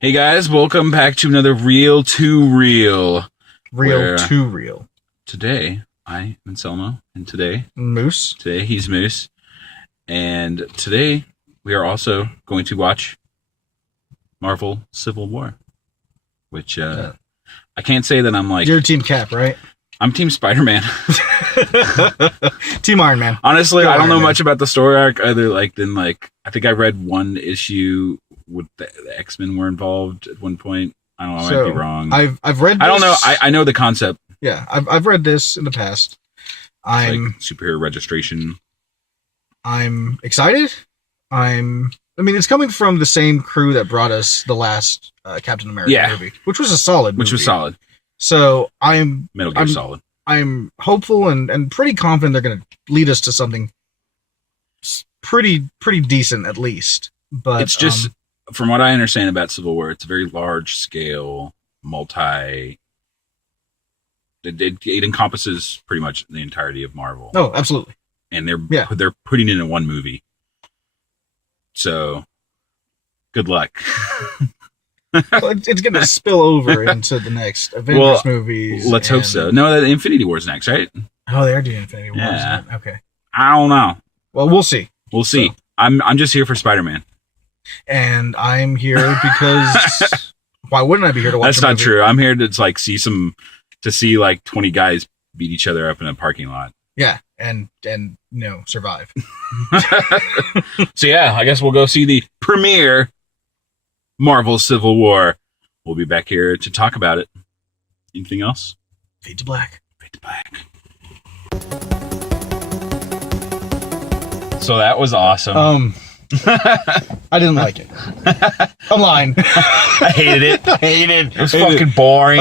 Hey guys, welcome back to another Real to Real. Real to Real. Today, I am Anselmo, and today he's Moose. And today, we are also going to watch Marvel Civil War. Which, I can't say that I'm like... You're Team Cap, right? I'm Team Spider-Man. Team Iron Man. Honestly, I don't know much about the story arc other than I think I read one issue with the X-Men were involved at one point. I don't know, I might be wrong. I've read this. I don't know. I know the concept. Yeah, I've read this in the past. I'm like superhero registration. I'm excited. I mean, it's coming from the same crew that brought us the last Captain America movie, which was a solid movie. Which was solid. So I'm Metal Gear Solid. I'm hopeful and pretty confident they're going to lead us to something pretty decent at least. But it's just from what I understand about Civil War, it's a very large scale, multi. It encompasses pretty much the entirety of Marvel. Oh, absolutely. And they're putting it in one movie. So, good luck. Well, it's going to spill over into the next Avengers movies. Let's hope so. No, the Infinity War's next, right? Oh, they are doing Infinity War. Yeah. Okay. I don't know. Well, we'll see. We'll see. So. I'm just here for Spider-Man. And I'm here because why wouldn't I be here to watch? That's not true. I'm here to see like 20 guys beat each other up in a parking lot. Yeah, and survive. So yeah, I guess we'll go see the premiere Marvel Civil War. We'll be back here to talk about it. Anything else? Fade to black. Fade to black. So that was awesome. I didn't like it. I'm lying. I hated it. It was fucking boring.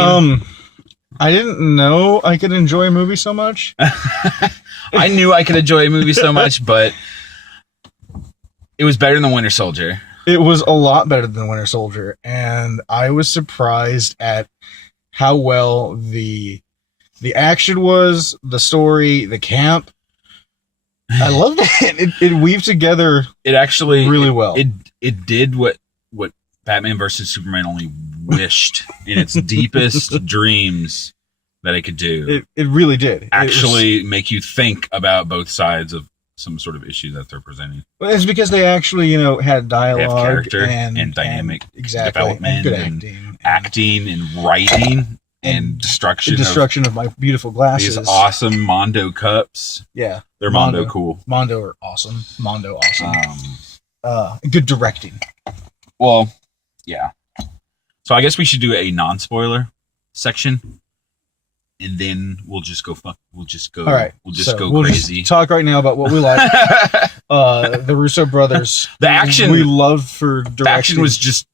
I didn't know I could enjoy a movie so much. I knew I could enjoy a movie so much, but it was better than Winter Soldier. It was a lot better than Winter Soldier, and I was surprised at how well the action was, the story, the camp. I love that it weaved together. It actually really well. It did what Batman versus Superman only wished in its deepest dreams that it could do. It really did. Actually, make you think about both sides of some sort of issue that they're presenting. Well, it's because they actually, had dialogue, they have character and dynamic and development, good acting and writing. And destruction of my beautiful glasses. These awesome Mondo cups. Yeah. They're Mondo cool. Mondo are awesome. Mondo awesome. Good directing. Well, yeah. So I guess we should do a non-spoiler section. And then we'll just go All right. We'll just go crazy. Just talk right now about what we like. The Russo brothers. The action we loved for directing. The action was just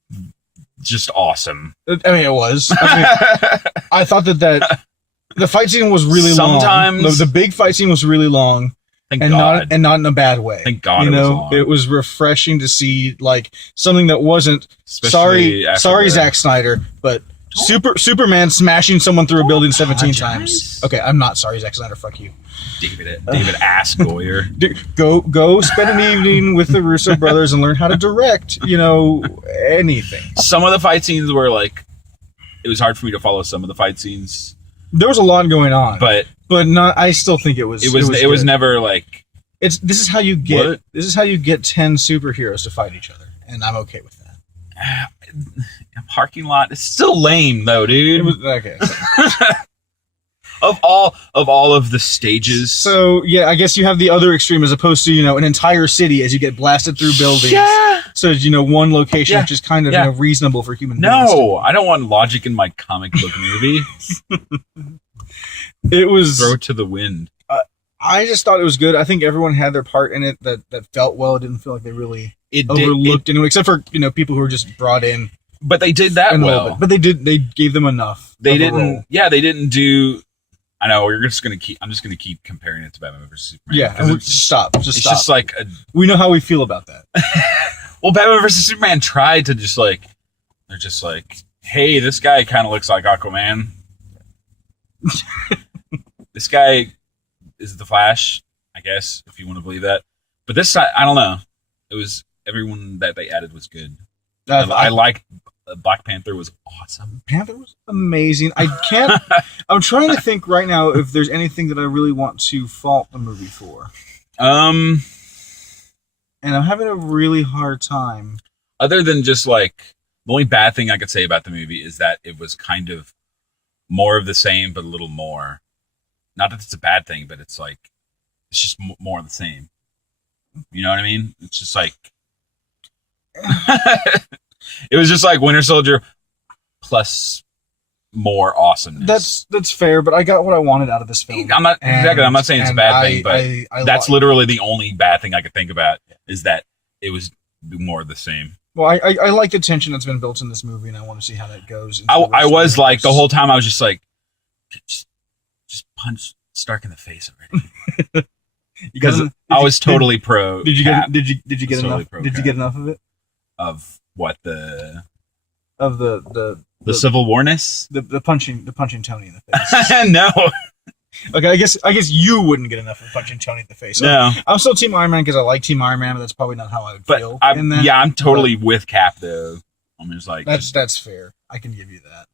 awesome. I mean, it was. I thought that the fight scene was really long. Sometimes the big fight scene was really long, not in a bad way. Thank God, it was long. It was refreshing to see like something that wasn't. Sorry, Zack Snyder, but Superman smashing someone through a building 17 times. Okay, I'm not sorry, Zack Snyder. Fuck you. David Ass Goyer. Go spend an evening with the Russo brothers and learn how to direct, anything. Some of the fight scenes were like, it was hard for me to follow some of the fight scenes. There was a lot going on, but not. I still think it was. It was never like. This is how you get. What? This is how you get 10 superheroes to fight each other, and I'm okay with that. A parking lot. It's still lame though, dude. It was okay. Of all of the stages. So yeah, I guess you have the other extreme as opposed to an entire city as you get blasted through buildings. Yeah. So one location which is kind of reasonable for human beings. No, I don't want logic in my comic book movie. It was throw it to the wind. I just thought it was good. I think everyone had their part in it that felt well. It didn't feel like they really overlooked anyone, except for people who were just brought in. But they did that well. But they gave them enough. They didn't. Yeah, they didn't do. I know I'm just gonna keep comparing it to Batman vs Superman. Yeah, stop. Just like we know how we feel about that. Well, Batman vs Superman tried to they're just like, hey, this guy kind of looks like Aquaman. This guy is the Flash. I guess, if you want to believe that. But this, I don't know. It was everyone that they added was good. I liked Black Panther was awesome. Panther was amazing. I can't. I'm trying to think right now if there's anything that I really want to fault the movie for. And I'm having a really hard time. Other than just like the only bad thing I could say about the movie is that it was kind of more of the same, but a little more. Not that it's a bad thing, but it's like it's just more of the same. You know what I mean? It's just like it was just like Winter Soldier plus more awesomeness. That's fair, but I got what I wanted out of this film. I'm not saying it's a bad thing, but that's literally the only bad thing I could think about is that it was more of the same. Well, I like the tension that's been built in this movie, and I want to see how that goes. I was like the whole time I was just like, just punch Stark in the face already. Because I was totally pro. Did you get enough? Did you get enough of it? Of what the Civil War-ness? The punching Tony in the face. No. Okay, I guess you wouldn't get enough of punching Tony in the face. No. I'm still Team Iron Man because I like Team Iron Man, but that's probably not how I would feel. Yeah, I'm totally with Cap though. I'm just like that's fair. I can give you that.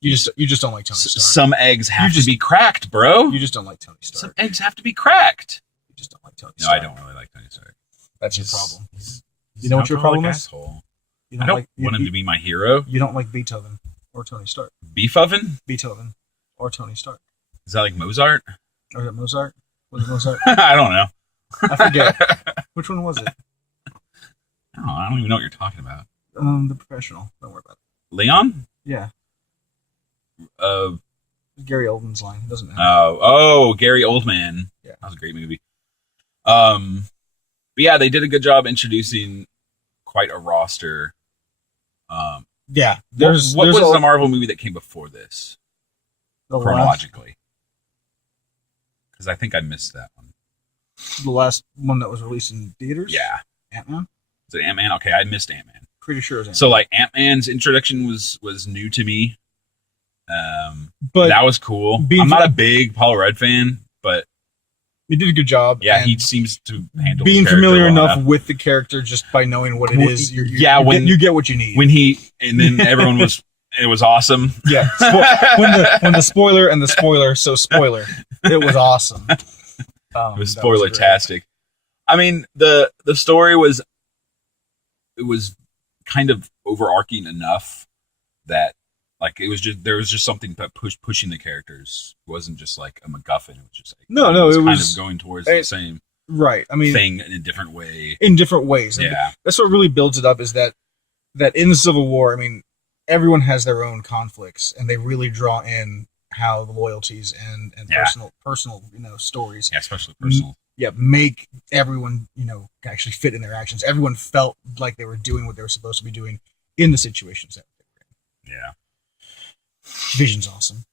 You just don't like Tony Stark. Some eggs have to be cracked, bro. You just don't like Tony Stark. Some eggs have to be cracked. You just don't like Tony Stark. No, I don't really like Tony Stark. That's your problem. You know what your problem is? Asshole. I don't want him to be my hero. You don't like Beethoven or Tony Stark. Beef oven? Beethoven or Tony Stark. Is that like Mozart? Or is it Mozart? Was it Mozart? I don't know. I forget. Which one was it? I don't even know what you're talking about. The Professional. Don't worry about it. Leon? Yeah. Gary Oldman's line. It doesn't matter. Gary Oldman. Yeah. That was a great movie. But yeah, they did a good job introducing quite a roster. Yeah. What was the Marvel movie that came before this? Chronologically. Because I think I missed that one. The last one that was released in theaters? Yeah. Ant-Man? Is it Ant-Man? Okay, I missed Ant-Man. Pretty sure it was Ant-Man. So like Ant-Man's introduction was new to me. But that was cool. I'm not a big Paul Rudd fan, but he did a good job. Yeah, he seems to handle being familiar enough with the character just by knowing what it is. You get what you need. And then everyone was. It was awesome. Yeah, when the spoiler and the spoiler. So spoiler, it was awesome. It was spoiler-tastic. I mean, the story was kind of overarching enough that like there was just something that pushing the characters. It wasn't just like a MacGuffin. It was just like it was kind of going towards the same thing in a different way. In different ways. Yeah, that's what really builds it up. Is that in the Civil War? I mean, everyone has their own conflicts, and they really draw in how the loyalties and personal stories. Yeah, especially personal. Make everyone actually fit in their actions. Everyone felt like they were doing what they were supposed to be doing in the situations that they were in. Yeah. Vision's awesome.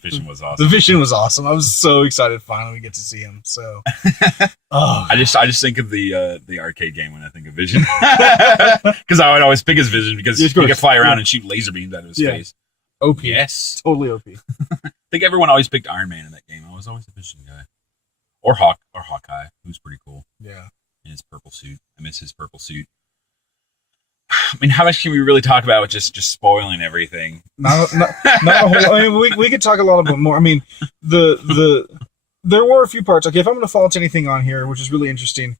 Vision was awesome. The Vision was awesome. I was so excited finally we get to see him. So, I just think of the arcade game when I think of Vision, because I would always pick his Vision because he could fly around and shoot laser beams out of his face. OP. Yes, totally OP. I think everyone always picked Iron Man in that game. I was always a Vision guy, or Hawkeye, who's pretty cool. Yeah, in his purple suit. I miss his purple suit. I mean, how much can we really talk about with just spoiling everything? Not a whole. I mean, we could talk a lot about more. I mean, there were a few parts. Okay, if I'm going to fault anything on here, which is really interesting,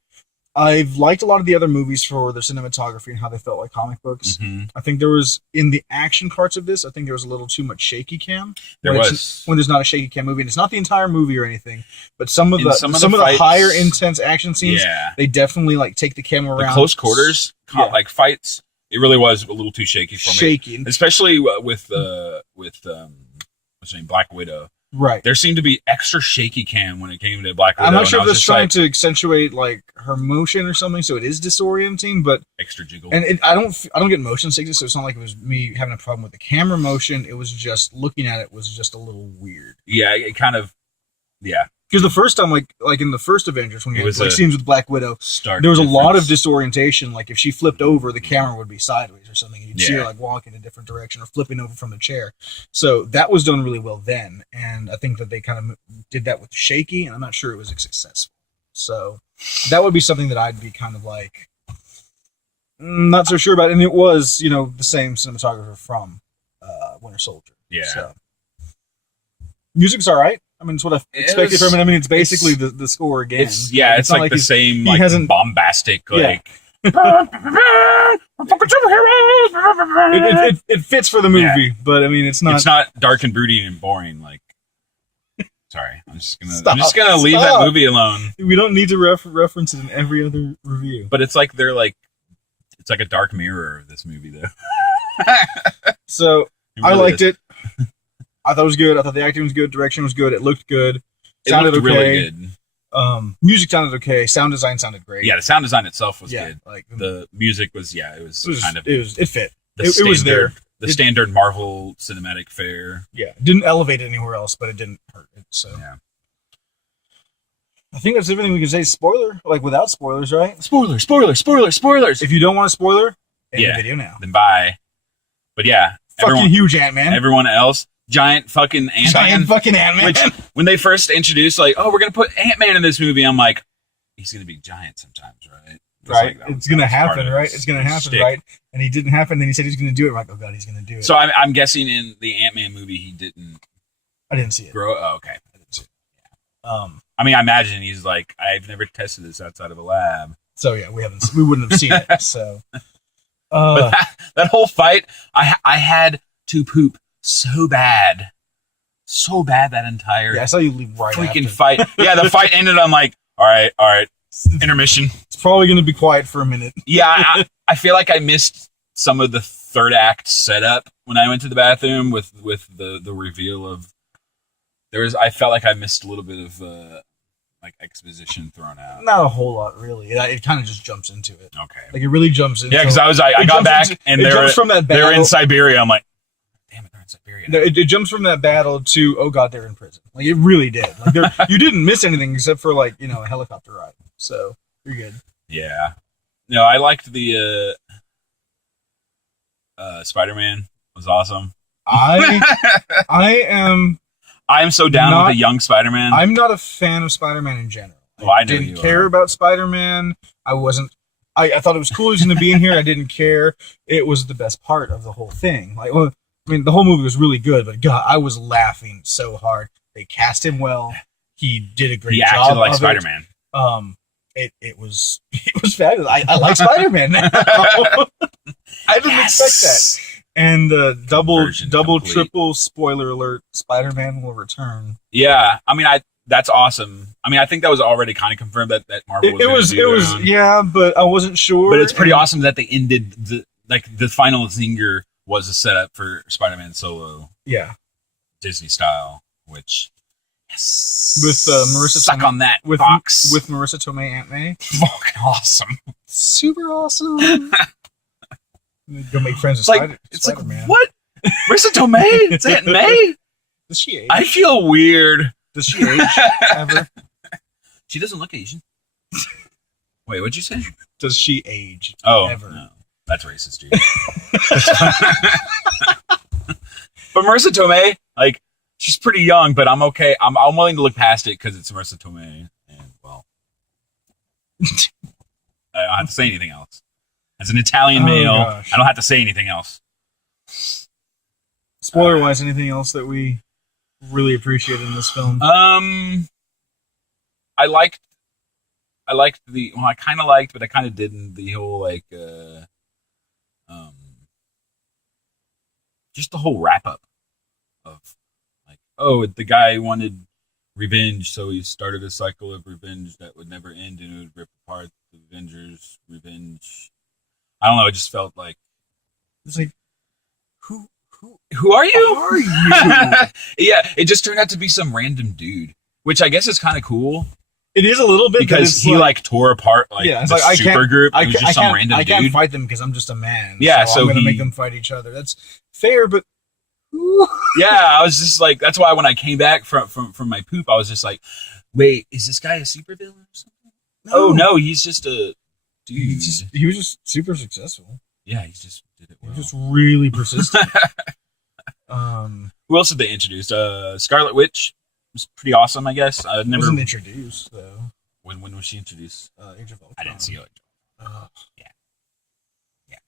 I've liked a lot of the other movies for their cinematography and how they felt like comic books. Mm-hmm. I think there was in the action parts of this. I think there was a little too much shaky cam. There was when there's not a shaky cam movie, and it's not the entire movie or anything, but some of the higher intense action scenes, they definitely like take the camera around. The close quarters like fights. It really was a little too shaky for me, especially with what's her name, Black Widow. Right, there seemed to be extra shaky cam when it came to Black Widow. I'm not sure if that's trying to accentuate like her motion or something, so it is disorienting. But extra jiggle, and I don't get motion sickness, so it's not like it was me having a problem with the camera motion. It was just looking at it was just a little weird. Yeah, it kind of, Because the first time, like in the first Avengers, when you had like scenes with Black Widow, there was a lot of disorientation. Like if she flipped over, the camera would be sideways or something. You'd see her like walk in a different direction or flipping over from the chair. So that was done really well then, and I think that they kind of did that with Shaky, and I'm not sure it was successful. So that would be something that I'd be kind of like not so sure about. And it was, you know, the same cinematographer from Winter Soldier. Yeah. So music's all right. I mean, it's what I expected from it. I mean, it's basically the score again. It's like the same, like, bombastic, like... It fits for the movie, but I mean, it's not... It's not dark and brooding and boring, like... Sorry, I'm just gonna leave that movie alone. We don't need to reference it in every other review. But it's like it's like a dark mirror of this movie, though. So, really I liked it. I thought it was good. I thought the acting was good. Direction was good. It looked good. Sounded okay. Really good. Music sounded okay. Sound design sounded great. Yeah, the sound design itself was good. Like the music was, it fit. It was there. The standard Marvel cinematic fare. Yeah, it didn't elevate it anywhere else, but it didn't hurt it. So yeah. I think that's everything we can say. Spoiler, like without spoilers, right? Spoilers. If you don't want a spoiler, end the video now. Then bye. But yeah, fucking huge Ant-Man. Everyone else. Giant fucking Ant-Man. Which, when they first introduced, like, oh, we're going to put Ant-Man in this movie, I'm like, he's going to be giant sometimes, right? Right. It's going to happen, right? It's going to happen, right? And he didn't happen, then he said he's going to do it. I'm like, oh, God, he's going to do it. So I'm guessing in the Ant-Man movie, he didn't... I didn't see it. Oh, okay. I didn't see it. Yeah. I mean, I imagine he's like, I've never tested this outside of a lab. So, yeah, we wouldn't have seen it, so... But that whole fight, I had to poop so bad that entire I saw you leave right freaking after. Fight. Yeah, the fight ended. I'm like, all right, intermission. It's probably going to be quiet for a minute. Yeah, I feel like I missed some of the third act setup when I went to the bathroom with the reveal of I felt like I missed a little bit of like exposition thrown out. Not a whole lot, really. It kind of just jumps into it. Okay, like it really jumps into. Yeah, because I got back and they're in Siberia. I'm like, damn it, they're in Siberia. It jumps from that battle to, oh God, they're in prison. Like it really did. Like you didn't miss anything except for like, you know, a helicopter ride. So you're good. Yeah. No, I liked the Spider-Man was awesome. I am so down with a young Spider-Man. I'm not a fan of Spider-Man in general. Well, I didn't care about Spider-Man. I thought it was cool he was going to be in here. I didn't care. It was the best part of the whole thing. Like, well, I mean, the whole movie was really good, but God, I was laughing so hard. They cast him well. He did a great job. He acted like Spider-Man. It was fabulous. I like Spider-Man now. I didn't expect that. And double, triple spoiler alert: Spider-Man will return. Yeah, I mean, that's awesome. I mean, I think that was already kind of confirmed that Marvel was. It was, yeah, but I wasn't sure. But it's pretty awesome that they ended the final zinger was a setup for Spider-Man Solo. Yeah, Disney style, which with Marissa suck on that with Fox with Marissa Tomei, Aunt May. Fucking awesome, super awesome. Go make friends with Spider-Man. It's like, what? Marissa Tomei? It's Aunt May? Does she age? I feel weird. Does she age ever? She doesn't look Asian. Wait, what'd you say? Does she age ever? No. That's racist, dude. But Marissa Tomei, like, she's pretty young, but I'm okay. I'm willing to look past it because it's Marissa Tomei. And, well, I don't have to say anything else. As an Italian male, gosh. I don't have to say anything else. Spoiler-wise, anything else that we really appreciated in this film? I kind of liked, but I kind of didn't, the whole, like, just the whole wrap-up of, like, oh, the guy wanted revenge, so he started a cycle of revenge that would never end, and it would rip apart the Avengers' revenge. I don't know. It just felt like it's like, who are you? Are you? Yeah, it just turned out to be some random dude, which I guess is kind of cool. It is a little bit because he like tore apart the super group. It was just some random dude. I can't fight them because I'm just a man. Yeah, so I'm gonna make them fight each other. That's fair, but who Yeah, I was just like, that's why when I came back from my poop, I was just like, wait, is this guy a supervillain or something? No. Oh no, he's just a dude. He was just super successful. Yeah, he just did it well. He was just really persistent. Who else did they introduce? Scarlet Witch was pretty awesome, I guess. I never wasn't introduced though. When was she introduced? Age of Ultron. I didn't see it. Yeah.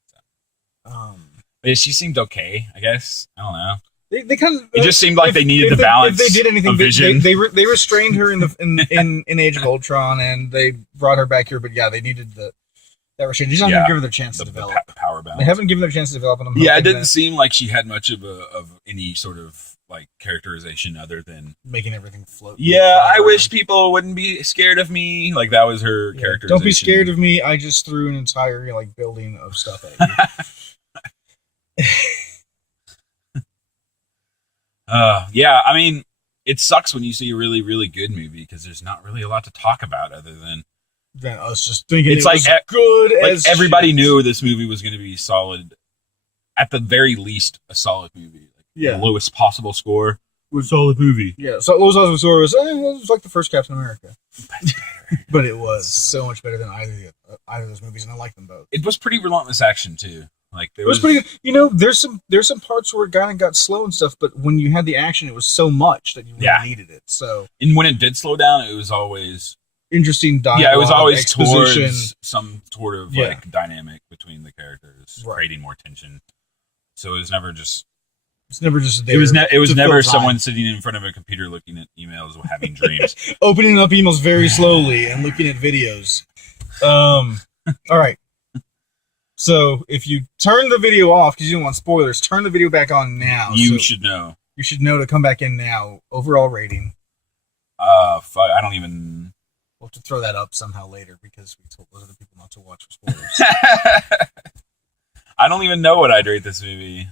So. But she seemed okay, I guess. I don't know. They kind of. It just seemed like they needed the balance. If they did anything, vision. they restrained her in Age of Ultron, and they brought her back here. But yeah, they needed that restraint. They just haven't given her the chance to develop. Power balance. They haven't given her a chance to develop. And it didn't seem like she had much of any sort of like characterization other than making everything float. Yeah, I wish people wouldn't be scared of me. Like that was her characterization. Don't be scared of me. I just threw an entire like building of stuff at you. Yeah, I mean, it sucks when you see a really, really good movie because there's not really a lot to talk about other than us just thinking it's like good. Like as everybody shit. knew this movie was going to be solid, at the very least, a solid movie. Like the lowest possible score was solid movie. Yeah, so lowest possible score was it was like the first Captain America, but it was so much better than either of those movies, and I like them both. It was pretty relentless action too. Like it was pretty good. You know, there's some parts where it kind of got slow and stuff, but when you had the action, it was so much that you really needed it. So, and when it did slow down, it was always interesting dialogue. Yeah, it was always exposition. Towards some sort of like dynamic between the characters, creating more tension. So it was never just. It's never just. It was never someone sitting in front of a computer looking at emails, having dreams, opening up emails very slowly and looking at videos. All right. So if you turn the video off because you don't want spoilers, turn the video back on now. You should know. You should know to come back in now. Overall rating. I don't even. We'll have to throw that up somehow later because we told other people not to watch for spoilers. I don't even know what I'd rate this movie.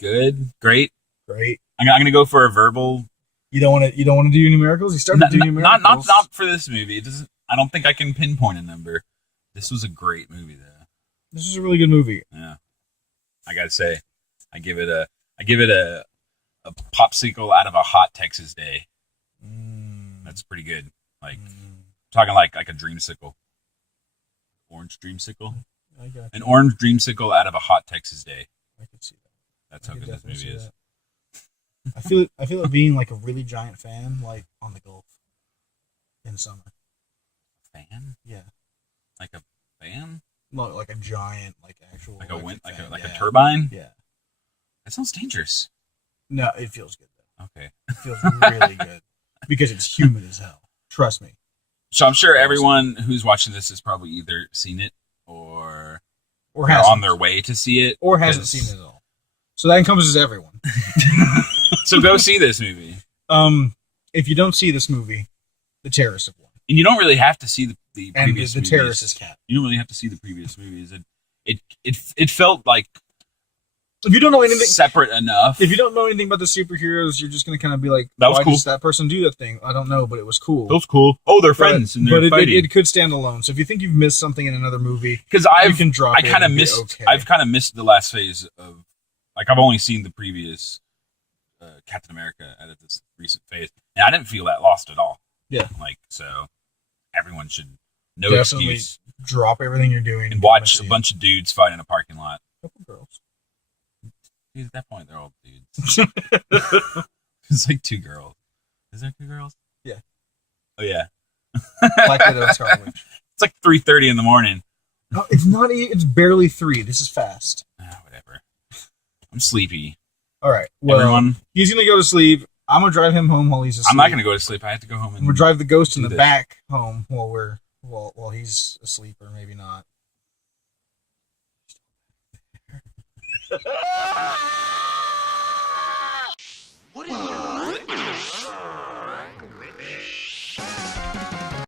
Good, great. I'm gonna go for a verbal. You don't want to do numericals. You started to do numericals. Not for this movie. It doesn't. I don't think I can pinpoint a number. This was a great movie, though. This is a really good movie. Yeah, I gotta say, I give it a popsicle out of a hot Texas day. That's pretty good. Like talking like a dreamsicle, orange dreamsicle, an orange dreamsicle out of a hot Texas day. I could see that. That's how good this movie is. I feel it being like a really giant fan, like on the Gulf in summer. Fan? Yeah. Like a fan? No, like a giant, like actual. Like a wind, like a turbine? Yeah. That sounds dangerous. No, it feels good though. Okay. It feels really good because it's humid as hell. Trust me. So I'm sure everyone who's watching this has probably either seen it or hasn't. On their way to see it or hasn't seen it at all. So that encompasses everyone. So go see this movie. If you don't see this movie, The Terrorists have won. And you don't really have to see the previous movies. The Terrorist is cat. You don't really have to see the previous movies. It felt like if you don't know anything separate enough. If you don't know anything about the superheroes, you're just gonna kind of be like, that was why cool. does that person do that thing? I don't know, but it was cool. That was cool. Oh, they're friends and they're fighting. It could stand alone. So if you think you've missed something in another movie, because I've kind of missed the last phase of, like, I've only seen the previous Captain America out of this recent phase, and I didn't feel that lost at all. Yeah, like, so everyone should definitely excuse. Drop everything you're doing and watch a bunch of dudes fight in a parking lot. A couple girls. Dude, at that point, they're all dudes. It's like 2 girls. Is there 2 girls? Yeah. Oh yeah. Black Widow and Scarlet Witch. It's like 3:30 in the morning. No, it's not. It's barely 3. This is fast. Whatever. I'm sleepy. All right. Well, everyone, he's gonna go to sleep. I'm gonna drive him home while he's asleep. I'm not gonna go to sleep. I have to go home and we'll drive the ghost in the back home while he's asleep, or maybe not.